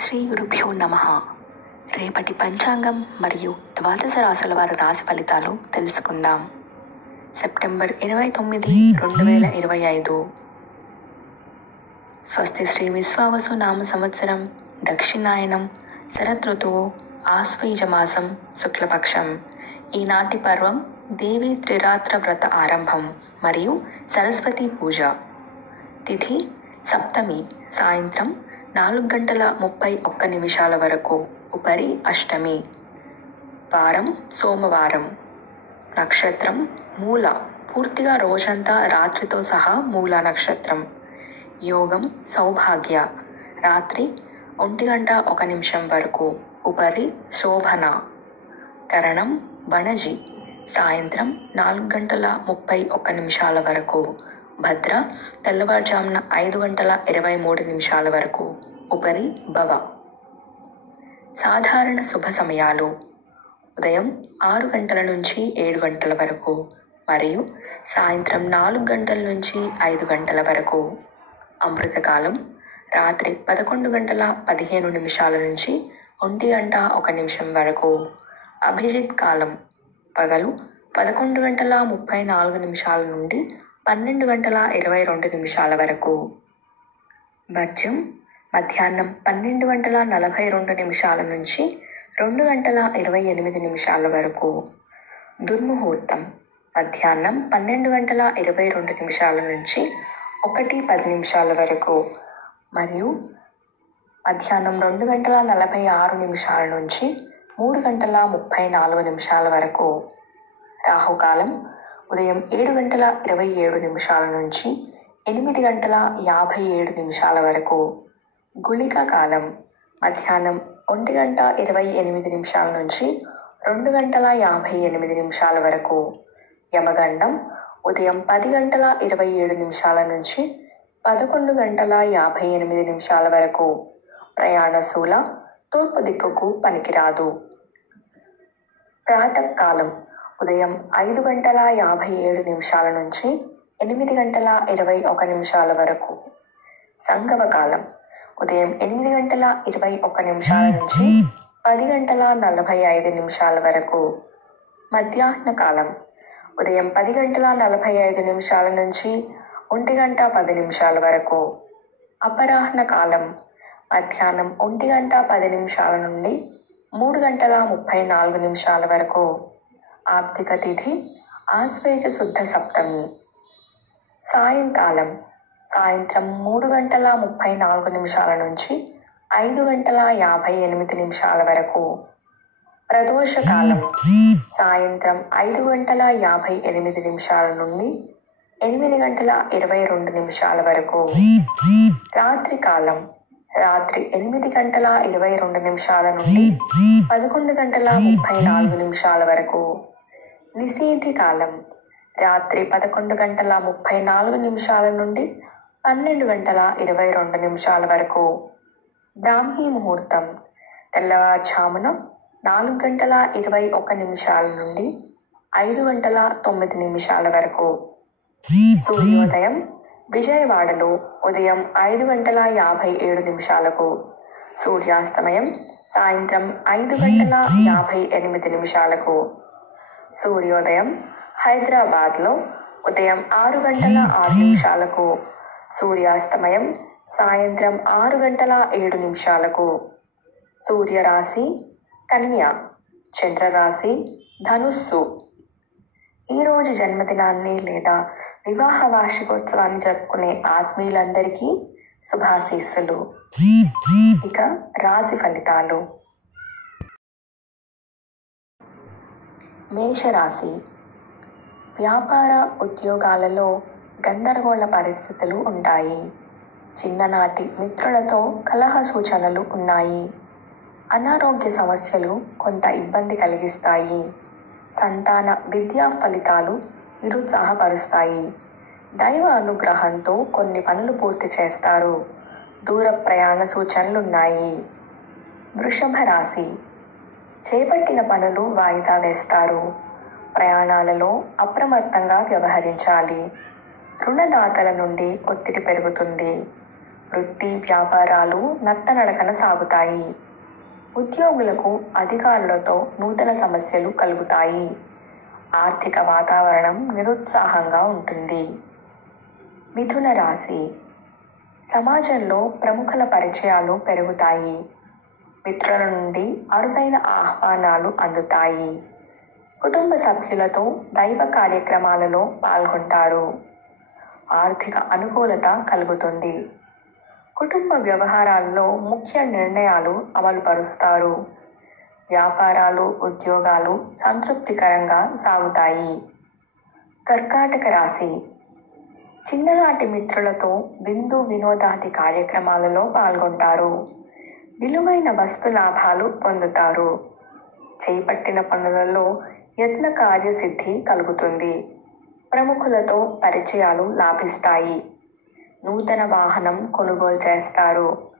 శ్రీ గురుభ్యో నమః. రేపటి పంచాంగం మరియు ద్వాదశ రాశుల వారి రాశి ఫలితాలు తెలుసుకుందాం. సెప్టెంబర్ 29, 2025. స్వస్తి శ్రీ విశ్వావసు నామ సంవత్సరం, దక్షిణాయనం, శరదృతువు, ఆశ్వయుజమాసం, శుక్లపక్షం. ఈనాటి పర్వం దేవి త్రిరాత్ర వ్రత ఆరంభం మరియు సరస్వతి పూజ. తిథి సప్తమి, సాయంత్రం 4:31 వరకు, ఉపరి అష్టమి. వారం సోమవారం. నక్షత్రం మూల, పూర్తిగా రోజంతా రాత్రితో సహా మూల నక్షత్రం. యోగం సౌభాగ్య, రాత్రి 1:01 వరకు, ఉపరి శోభన. కరణం వణజి, సాయంత్రం 4:31 వరకు. భద్ర, తెల్లవారుజామున 5:23 వరకు, ఉపరి భవ. సాధారణ శుభ సమయాలు ఉదయం 6 గంటల నుంచి 7 గంటల వరకు మరియు సాయంత్రం 4 గంటల నుంచి 5 గంటల వరకు. అమృతకాలం రాత్రి 11:15 నుంచి 1:01 వరకు. అభిజిత్ కాలం పగలు 11:34 నుండి 12:22 వరకు. వర్జ్యం మధ్యాహ్నం 12:42 నుంచి 2:28 వరకు. దుర్ముహూర్తం మధ్యాహ్నం 12:22 నుంచి 1:10 వరకు మరియు మధ్యాహ్నం 2:46 నుంచి 3:34 వరకు. రాహుకాలం ఉదయం 7:27 నుంచి 8:57 వరకు. గుళిక కాలం మధ్యాహ్నం 1:28 నుంచి 2:58 వరకు. యమగండం ఉదయం 10:27 నుంచి 11:58 వరకు. ప్రయాణశూల తూర్పు దిక్కుకు పనికిరాదు. ప్రాతకాలం ఉదయం 5:57 నుంచి 8:21 వరకు. సంగమకాలం ఉదయం 8:21 నుంచి 10:45 వరకు. మధ్యాహ్న కాలం ఉదయం 10:45 నుంచి 1:10 వరకు. అపరాహ్న కాలం మధ్యాహ్నం 1:10 నుండి 3:34 వరకు. ఆప్తిక తిథి ఆశ్వేజ శుద్ధ సప్తమి. సాయంకాలం సాయంత్రం 3:34 నుంచి 5:58 వరకు. ప్రదోషకాలం సాయంత్రం 5:58 నుండి 8:22 వరకు. రాత్రి కాలం రాత్రి 8:22 నుండి 11:34 వరకు. నిశీథి కాలం రాత్రి 11:34 నుండి 12:22 వరకు. బ్రాహ్మీ ముహూర్తం తెల్లవారుజామున 4:21 నుండి 5:09 వరకు. సూర్యోదయం విజయవాడలో ఉదయం 5:57. సూర్యాస్తమయం సాయంత్రం 5:58. సూర్యోదయం హైదరాబాద్లో ఉదయం 6:06. సూర్యాస్తమయం సాయంత్రం 6:07. సూర్యరాశి కన్య, చంద్రరాశి ధనుస్సు. ఈరోజు జన్మదినాన్ని లేదా వివాహ వార్షికోత్సవాన్ని జరుపుకునే ఆత్మీయులందరికీ శుభాశీస్సులు. ఇక రాశి ఫలితాలు. మేషరాశి. వ్యాపార ఉద్యోగాలలో గందరగోళ పరిస్థితులు ఉంటాయి. చిన్ననాటి మిత్రులతో కలహ సూచనలు ఉన్నాయి. అనారోగ్య సమస్యలు కొంత ఇబ్బంది కలిగిస్తాయి. సంతాన విద్యా ఫలితాలు నిరుత్సాహపరుస్తాయి. దైవ అనుగ్రహంతో కొన్ని పనులు పూర్తి చేస్తారు. దూర ప్రయాణ సూచనలున్నాయి. వృషభ రాశి. చేపట్టిన పనులు వాయిదా వేస్తారు. ప్రయాణాలలో అప్రమత్తంగా వ్యవహరించాలి. రుణదాతల నుండి ఒత్తిడి పెరుగుతుంది. వృత్తి వ్యాపారాలు నత్తనడకన సాగుతాయి. ఉద్యోగులకు అధికారులతో నూతన సమస్యలు కలుగుతాయి. ఆర్థిక వాతావరణం నిరుత్సాహంగా ఉంటుంది. మిథున రాశి. సమాజంలో ప్రముఖుల పరిచయాలు పెరుగుతాయి. మిత్రుల నుండి అరుదైన ఆహ్వానాలు అందుతాయి. కుటుంబ సభ్యులతో దైవ కార్యక్రమాలలో పాల్గొంటారు. ఆర్థిక అనుకూలత కలుగుతుంది. కుటుంబ వ్యవహారాల్లో ముఖ్య నిర్ణయాలు అమలుపరుస్తారు. వ్యాపారాలు ఉద్యోగాలు సంతృప్తికరంగా సాగుతాయి. కర్కాటక రాశి. చిన్ననాటి మిత్రులతో విందు వినోదాది కార్యక్రమాలలో పాల్గొంటారు. విలువైన వస్తు లాభాలు పొందుతారు. చేపట్టిన పనులలో యత్న కార్యసిద్ధి కలుగుతుంది. ప్రముఖులతో పరిచయాలు లాభిస్తాయి. నూతన వాహనం కొనుగోలు చేస్తారు.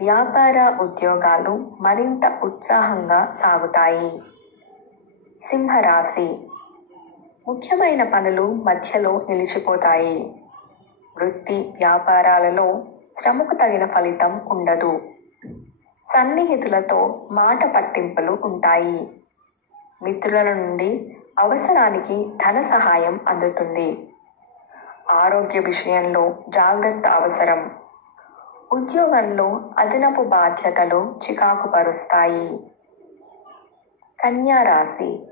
వ్యాపార ఉద్యోగాలు మరింత ఉత్సాహంగా సాగుతాయి. సింహరాశి. ముఖ్యమైన పనులు మధ్యలో నిలిచిపోతాయి. వృత్తి వ్యాపారాలలో శ్రమకు తగిన ఫలితం ఉండదు. సన్నిహితులతో మాట పట్టింపులు ఉంటాయి. మిత్రుల నుండి అవసరానికి ధన సహాయం అందుతుంది. ఆరోగ్య విషయంలో జాగ్రత్త అవసరం. ఉద్యోగంలో అదనపు బాధ్యతలు చికాకు పరుస్తాయి. కన్యా రాశి.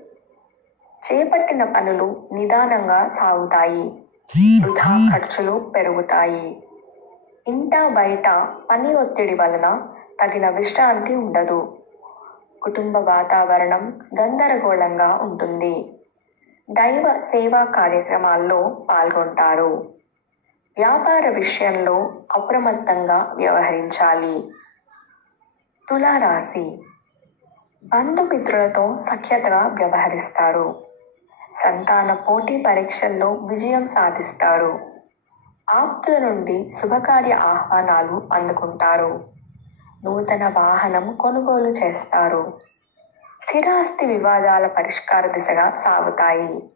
చేపట్టిన పనులు నిదానంగా సాగుతాయి. వృధా ఖర్చులు పెరుగుతాయి. ఇంట బయట పని ఒత్తిడి వలన తగిన విశ్రాంతి ఉండదు. కుటుంబ వాతావరణం గందరగోళంగా ఉంటుంది. దైవ సేవా కార్యక్రమాల్లో పాల్గొంటారు. వ్యాపార విషయంలో అప్రమత్తంగా వ్యవహరించాలి. తులారాశి. బంధుమిత్రులతో సఖ్యతగా వ్యవహరిస్తారు. సంతాన పోటీ పరీక్షల్లో విజయం సాధిస్తారు. ఆప్తుల నుండి శుభకార్య ఆహ్వానాలు అందుకుంటారు. నూతన వాహనం కొనుగోలు చేస్తారు. స్థిరాస్తి వివాదాల పరిష్కార దిశగా సాగుతాయి.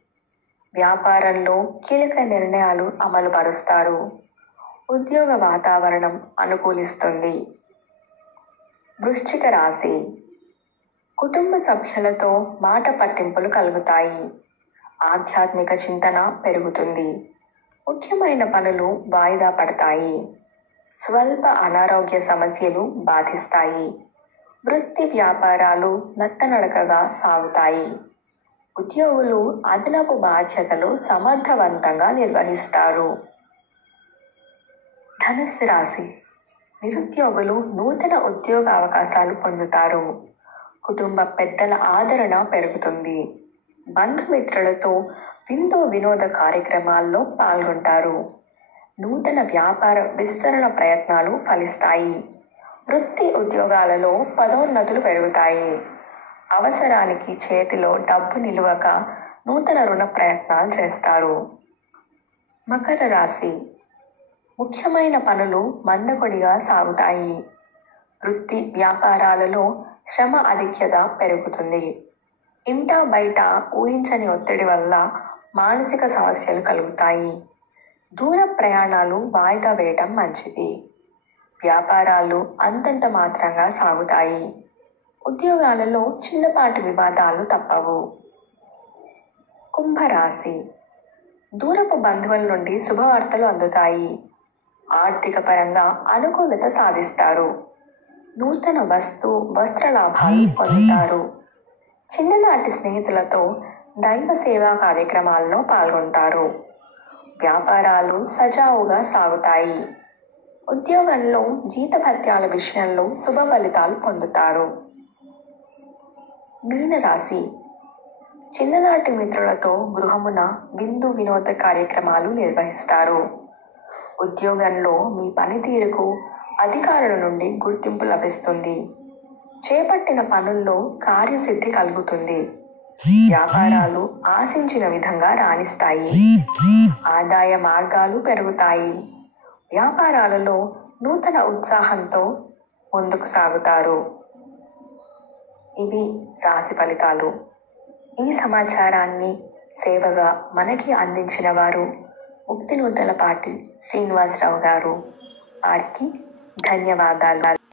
వ్యాపారంలో కీలక నిర్ణయాలు అమలు పరుస్తారు. ఉద్యోగ వాతావరణం అనుకూలిస్తుంది. వృశ్చిక రాశి. కుటుంబ సభ్యులతో మాట పట్టింపులు కలుగుతాయి. ఆధ్యాత్మిక చింతన పెరుగుతుంది. ముఖ్యమైన పనులు వాయిదా పడతాయి. స్వల్ప అనారోగ్య సమస్యలు బాధిస్తాయి. వృత్తి వ్యాపారాలు నత్తనడకగా సాగుతాయి. ఉద్యోగులు అదనపు బాధ్యతలు సమర్థవంతంగా నిర్వహిస్తారు. ధనుస్సు రాశి. నిరుద్యోగులు నూతన ఉద్యోగ అవకాశాలు పొందుతారు. కుటుంబ పెద్దల ఆదరణ పెరుగుతుంది. బంధుమిత్రులతో విందు వినోద కార్యక్రమాల్లో పాల్గొంటారు. నూతన వ్యాపార విస్తరణ ప్రయత్నాలు ఫలిస్తాయి. వృత్తి ఉద్యోగాలలో పదోన్నతులు పెరుగుతాయి. అవసరానికి చేతిలో డబ్బు నిలువక నూతన రుణ ప్రయత్నాలు చేస్తారు. మకర రాశి. ముఖ్యమైన పనులు మందకొడిగా సాగుతాయి. వృత్తి వ్యాపారాలలో శ్రమ అధిక్యత పెరుగుతుంది. ఇంట బయట ఊహించని ఒత్తిడి వల్ల మానసిక సమస్యలు కలుగుతాయి. దూర ప్రయాణాలు వాయిదా వేయటం మంచిది. వ్యాపారాలు అంతంత మాత్రంగా సాగుతాయి. ఉద్యోగాలలో చిన్నపాటి వివాదాలు తప్పవు. కుంభరాశి. దూరపు బంధువుల నుండి శుభవార్తలు అందుతాయి. ఆర్థిక పరంగా అనుకూలత సాధిస్తారు. నూతన వస్త్ర లాభాలు పొందుతారు. చిన్ననాటి స్నేహితులతో దైవ సేవా కార్యక్రమాల్లో పాల్గొంటారు. వ్యాపారాలు సజావుగా సాగుతాయి. ఉద్యోగంలో జీతభత్యాల విషయంలో శుభ ఫలితాలు పొందుతారు. మీనరాశి. చిన్ననాటి మిత్రులతో గృహమున విందు వినోద కార్యక్రమాలు నిర్వహిస్తారు. ఉద్యోగంలో మీ పనితీరుకు అధికారుల నుండి గుర్తింపు లభిస్తుంది. చేపట్టిన పనుల్లో కార్యసిద్ధి కలుగుతుంది. వ్యాపారాలు ఆశించిన విధంగా రాణిస్తాయి. ఆదాయ మార్గాలు పెరుగుతాయి. వ్యాపారాలలో నూతన ఉత్సాహంతో ముందుకు సాగుతారు. ఇవి రాశి ఫలితాలు. ఈ సమాచారాన్ని సేవగా మనకి అందించిన వారు ముక్తినూతలపాటి శ్రీనివాసరావు గారు. వారికి ధన్యవాదాలు.